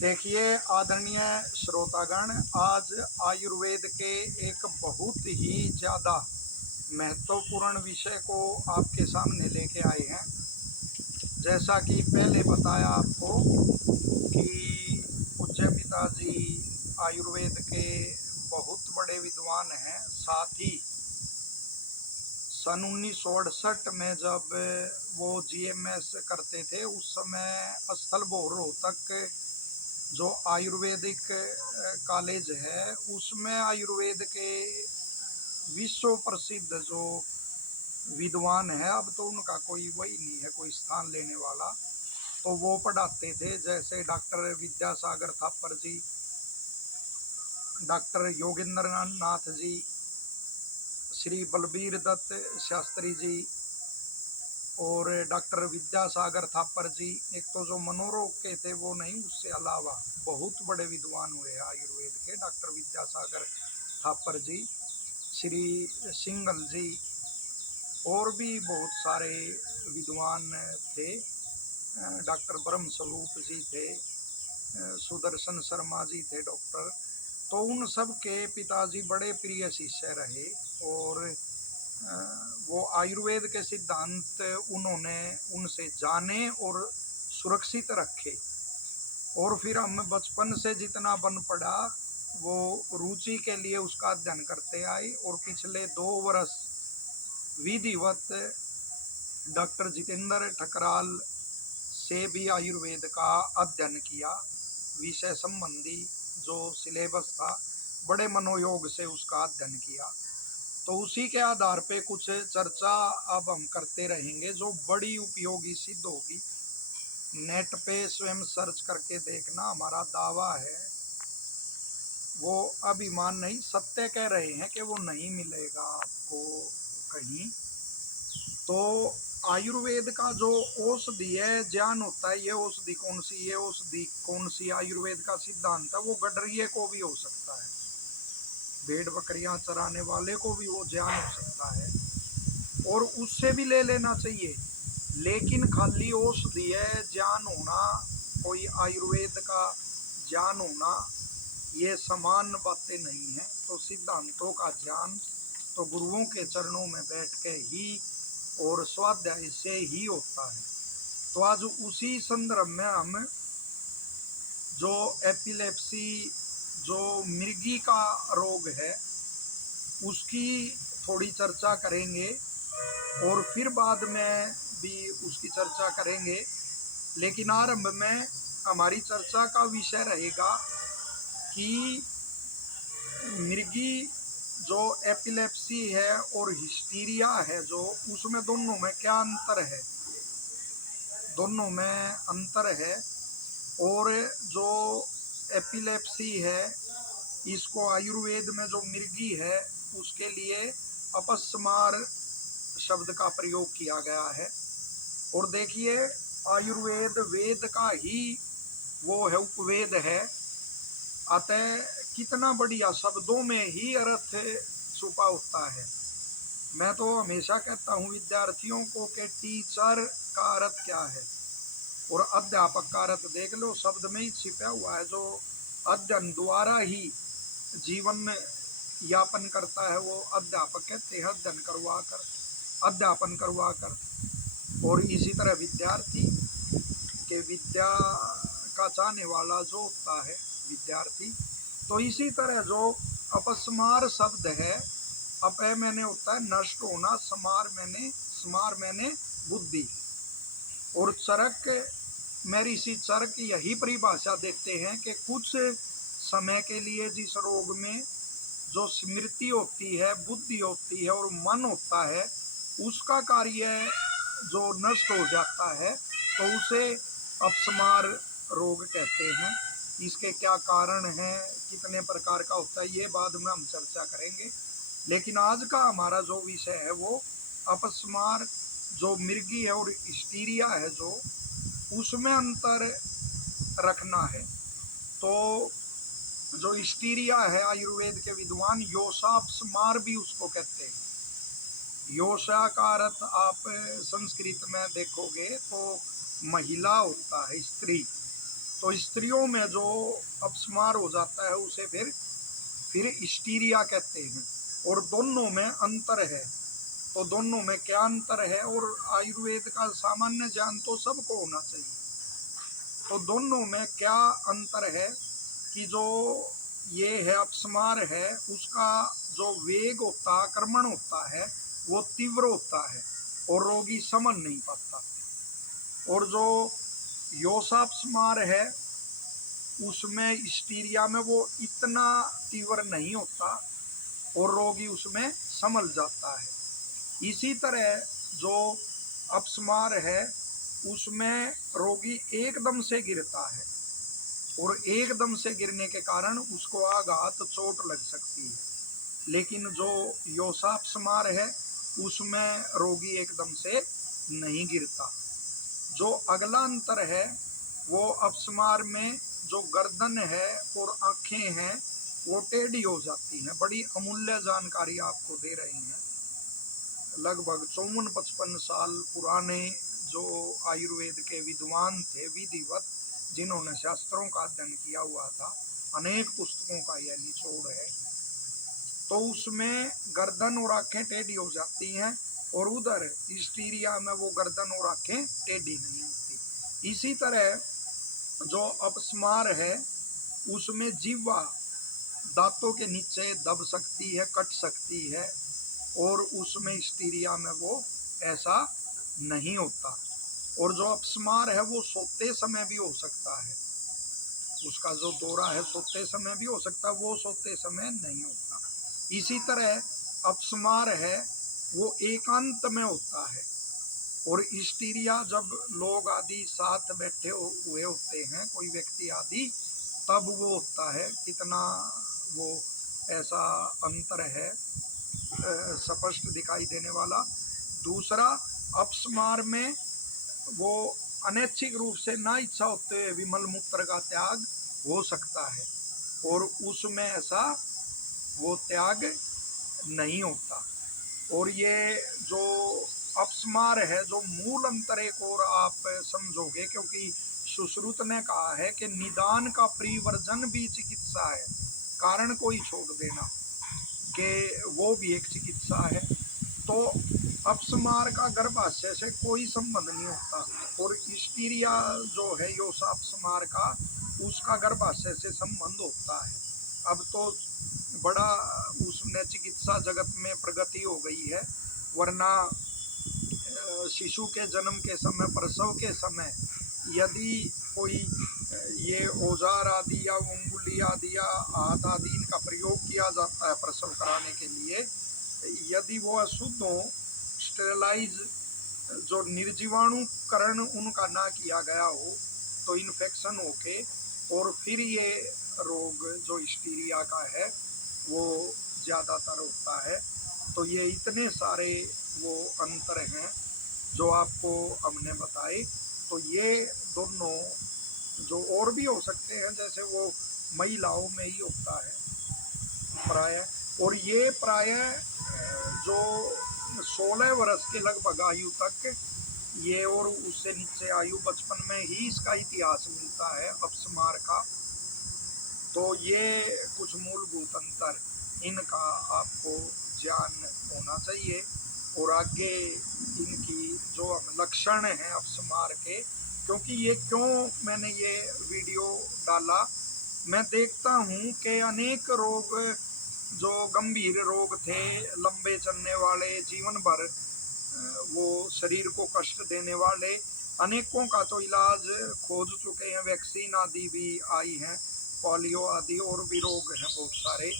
देखिए आदरणीय श्रोतागण, आज आयुर्वेद के एक बहुत ही ज़्यादा महत्वपूर्ण विषय को आपके सामने लेके आए हैं। जैसा कि पहले बताया आपको कि पूज्य पिताजी आयुर्वेद के बहुत बड़े विद्वान हैं। साथ ही सन 1968 में जब वो जीएमएस करते थे, उस समय स्थलबोर रोहतक जो आयुर्वेदिक कॉलेज है, उसमें आयुर्वेद के विश्व प्रसिद्ध जो विद्वान है, अब तो उनका कोई वही नहीं है, कोई स्थान लेने वाला, तो वो पढ़ाते थे। जैसे डॉक्टर विद्यासागर थापर जी, डॉक्टर योगेंद्र नाथ जी, श्री बलबीर दत्त शास्त्री जी और डॉक्टर विद्यासागर थापर जी। एक तो जो मनोरोग के थे वो नहीं, उससे अलावा बहुत बड़े विद्वान हुए हैं आयुर्वेद के। डॉक्टर विद्यासागर थापर जी, श्री सिंगल जी और भी बहुत सारे विद्वान थे। डॉक्टर ब्रह्म स्वरूप जी थे, सुदर्शन शर्मा जी थे डॉक्टर। तो उन सब के पिताजी बड़े प्रिय शिष्य रहे और वो आयुर्वेद के सिद्धांत उन्होंने उनसे जाने और सुरक्षित रखे। और फिर हम बचपन से जितना बन पड़ा, वो रुचि के लिए उसका अध्ययन करते आए और पिछले 2 वर्ष विधिवत डॉक्टर जितेंद्र ठकराल से भी आयुर्वेद का अध्ययन किया। विषय संबंधी जो सिलेबस था, बड़े मनोयोग से उसका अध्ययन किया। तो उसी के आधार पे कुछ चर्चा अब हम करते रहेंगे जो बड़ी उपयोगी सिद्ध होगी। नेट पे स्वयं सर्च करके देखना, हमारा दावा है, वो अभिमान नहीं, सत्य कह रहे हैं कि वो नहीं मिलेगा आपको कहीं। तो आयुर्वेद का जो औषधि है, ज्ञान होता है, ये औषधि कौन सी, ये औषधि कौन सी, आयुर्वेद का सिद्धांत है, वो गडरिये को भी हो सकता है, भेड़ बकरियां चराने वाले को भी वो ज्ञान हो सकता है और उससे भी ले लेना चाहिए। लेकिन खाली औषधि है ज्ञान होना, कोई आयुर्वेद का ज्ञान होना, ये समान बातें नहीं है। तो सिद्धांतों का ज्ञान तो गुरुओं के चरणों में बैठ के ही और स्वाध्याय से ही होता है। तो आज उसी संदर्भ में हम जो एपिलेप्सी, जो मिर्गी का रोग है, उसकी थोड़ी चर्चा करेंगे और फिर बाद में भी उसकी चर्चा करेंगे। लेकिन आरंभ में हमारी चर्चा का विषय रहेगा कि मिर्गी जो एपिलेप्सी है और हिस्टीरिया है जो, उसमें दोनों में क्या अंतर है, दोनों में अंतर है। और जो एपिलेप्सी है, इसको आयुर्वेद में जो मिर्गी है, उसके लिए अपस्मार शब्द का प्रयोग किया गया है। और देखिए, आयुर्वेद वेद का ही वो है, उपवेद है, अतः कितना बढ़िया शब्दों में ही अर्थ छुपा होता है। मैं तो हमेशा कहता हूँ विद्यार्थियों को कि टीचर का अर्थ क्या है और अध्यापक का अर्थ देख लो, शब्द में ही छिपा हुआ है। जो अध्ययन द्वारा ही जीवन यापन करता है, वो अध्यापक कहते हैं, अध्ययन करवा कर, अध्यापन करवा कर। और इसी तरह विद्यार्थी के विद्या का चाहने वाला जो होता है विद्यार्थी, तो इसी तरह जो अपस्मार शब्द है, अपय मैंने होता है नष्ट होना, स्मार मैंने बुद्धि, और चरक में ऋषि चरक यही परिभाषा देते हैं कि कुछ समय के लिए जिस रोग में जो स्मृति होती है, बुद्धि होती है और मन होता है, उसका कार्य जो नष्ट हो जाता है, तो उसे अपस्मार रोग कहते हैं। इसके क्या कारण हैं, कितने प्रकार का होता है, ये बाद में हम चर्चा करेंगे। लेकिन आज का हमारा जो विषय है वो अपस्मार, जो मिर्गी है और हिस्टीरिया है, जो उसमें अंतर रखना है। तो जो हिस्टीरिया है, आयुर्वेद के विद्वान योशापस्मार भी उसको कहते हैं। योशा का अर्थ आप संस्कृत में देखोगे तो महिला होता है, स्त्री। तो स्त्रियों में जो अपस्मार हो जाता है उसे फिर हिस्टीरिया कहते हैं। और दोनों में अंतर है। तो दोनों में क्या अंतर है, और आयुर्वेद का सामान्य ज्ञान तो सबको होना चाहिए। तो दोनों में क्या अंतर है कि जो ये है अपस्मार है, उसका जो वेग होता, आक्रमण होता है, वो तीव्र होता है और रोगी समझ नहीं पाता। और जो योसापस्मार है, उसमें हिस्टीरिया में वो इतना तीव्र नहीं होता और रोगी उसमें संभल जाता है। इसी तरह जो अपस्मार है, उसमें रोगी एकदम से गिरता है और एकदम से गिरने के कारण उसको आघात, चोट लग सकती है। लेकिन जो योसापस्मार है, उसमें रोगी एकदम से नहीं गिरता। जो अगला अंतर है, वो अपस्मार में जो गर्दन है और आंखें हैं, वो टेढ़ी हो जाती हैं। बड़ी अमूल्य जानकारी आपको दे रहे हैं। लगभग 54-55 साल पुराने जो आयुर्वेद के विद्वान थे, विधिवत, जिन्होंने शास्त्रों का अध्ययन किया हुआ था, अनेक पुस्तकों का यह निचोड़ है। तो उसमें गर्दन और आंखें टेढ़ी हो जाती हैं और उधर हिस्टीरिया में वो गर्दन और आंखें टेढ़ी नहीं होती। इसी तरह जो अपस्मार है, उसमें जीवा दांतों के नीचे दब सकती है, कट सकती है, और उसमें हिस्टीरिया में वो ऐसा नहीं होता। और जो अपस्मार है, वो सोते समय भी हो सकता है। उसका जो दौरा है सोते समय भी हो सकता है, वो सोते समय नहीं होता। इसी तरह अपस्मार है, वो एकांत में होता है। और हिस्टीरिया जब लोग आदि साथ बैठे हुए होते हैं, कोई व्यक्ति आदि, तब वो होता है। कितना वो ऐसा अंतर है स्पष्ट दिखाई देने वाला। दूसरा, अपस्मार में वो अनैच्छिक रूप से ना इच्छा होते हुए भी मल मूत्र का त्याग हो सकता है और उसमें ऐसा वो त्याग नहीं होता। और ये जो अपस्मार है, जो मूल अंतर एक और आप समझोगे, क्योंकि सुश्रुत ने कहा है कि निदान का परिवर्जन भी चिकित्सा है, कारण को ही छोड़ देना कि वो भी एक चिकित्सा है। तो अपस्मार का गर्भाशय से कोई संबंध नहीं होता और हिस्टीरिया जो है योसापस्मार का, उसका गर्भाशय से संबंध होता है। अब तो बड़ा उसने चिकित्सा जगत में प्रगति हो गई है, वरना शिशु के जन्म के समय, प्रसव के समय, यदि कोई ये औजार आदि या उंगली आदि या हाथ आदि इनका प्रयोग किया जाता है प्रसव कराने के लिए, यदि वो अशुद्ध हो, स्टेरलाइज जो निर्जीवाणुकरण उनका ना किया गया हो, तो इन्फेक्शन होके और फिर ये रोग जो हिस्टीरिया का है वो ज़्यादातर होता है। तो ये इतने सारे वो अंतर हैं जो आपको हमने बताए। तो ये दोनों जो और भी हो सकते हैं, जैसे वो महिलाओं में ही होता है प्राय, और ये प्राय जो 16 वर्ष के लगभग आयु तक ये, और उससे नीचे आयु, बचपन में ही इसका इतिहास मिलता है अपस्मार का। तो ये कुछ मूलभूत अंतर इनका आपको ज्ञान होना चाहिए। और आगे इनकी जो हम लक्षण हैं अपस्मार के, क्योंकि ये क्यों मैंने ये वीडियो डाला, मैं देखता हूँ कि अनेक रोग जो गंभीर रोग थे, लंबे चलने वाले, जीवन भर वो शरीर को कष्ट देने वाले, अनेकों का तो इलाज खोज चुके हैं, वैक्सीन आदि भी आई हैं, पोलियो आदि और भी रोग हैं बहुत सारे।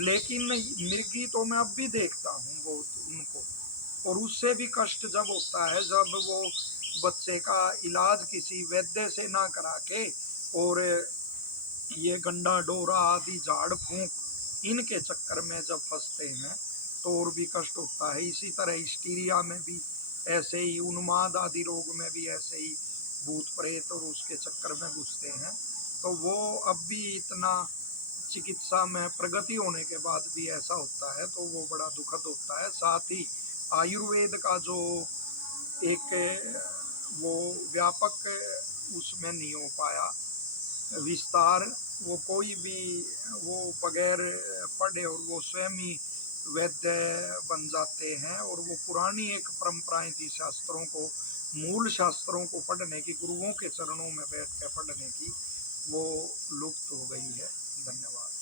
लेकिन मिर्गी तो मैं अब भी देखता हूँ बहुत उनको, और उससे भी कष्ट जब होता है जब वो बच्चे का इलाज किसी वैद्य से ना करा के और ये गंडा डोरा आदि झाड़ फूंक इनके चक्कर में जब फंसते हैं तो और भी कष्ट होता है। इसी तरह हिस्टीरिया में भी ऐसे ही, उन्माद आदि रोग में भी ऐसे ही भूत प्रेत और उसके चक्कर में घुसते हैं। तो वो अब भी इतना चिकित्सा में प्रगति होने के बाद भी ऐसा होता है, तो वो बड़ा दुखद होता है। साथ ही आयुर्वेद का जो एक वो व्यापक उसमें नहीं हो पाया, विस्तार, वो कोई भी वो बगैर पढ़े और वो स्वयं ही वैद्य बन जाते हैं। और वो पुरानी एक परंपराएं थी शास्त्रों को, मूल शास्त्रों को पढ़ने की, गुरुओं के चरणों में बैठ कर पढ़ने की, वो लुप्त हो गई है। धन्यवाद।